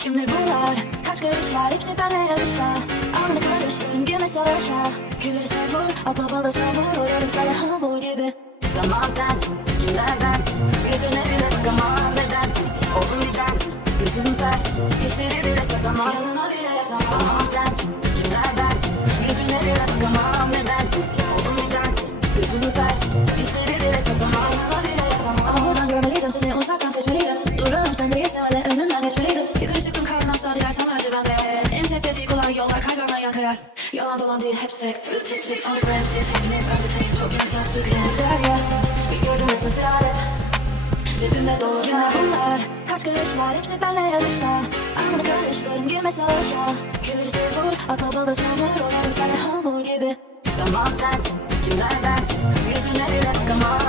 Kimdir bunlar? Kaç karışlar? Hepsi benle yarışta Anını karıştırın girme savaşa. Külleri sen vur Atma bana çamur Olarım sana hamur gibi. Tamam sensin Kimler bensin? Yüzüne bile bakamam Nedensiz. Oldum bir bensiz Gözüm fersiz Hisleri bile sakamam Yanına kayar Yalan dolan değil fake Good tips tips on the gram. Siz hepiniz artık Çok yumuşak sükretler ya Bir gördüm hepimizi alet Cebimde dolu günler bunlar Kaç karışlar hepsi benle yarışta Anını karıştırım girme savaşa Külleri vur atma bana çamur. Olarım sana hamur gibi. Tamam sensin kimler bensin? Yüzüne bile bakamam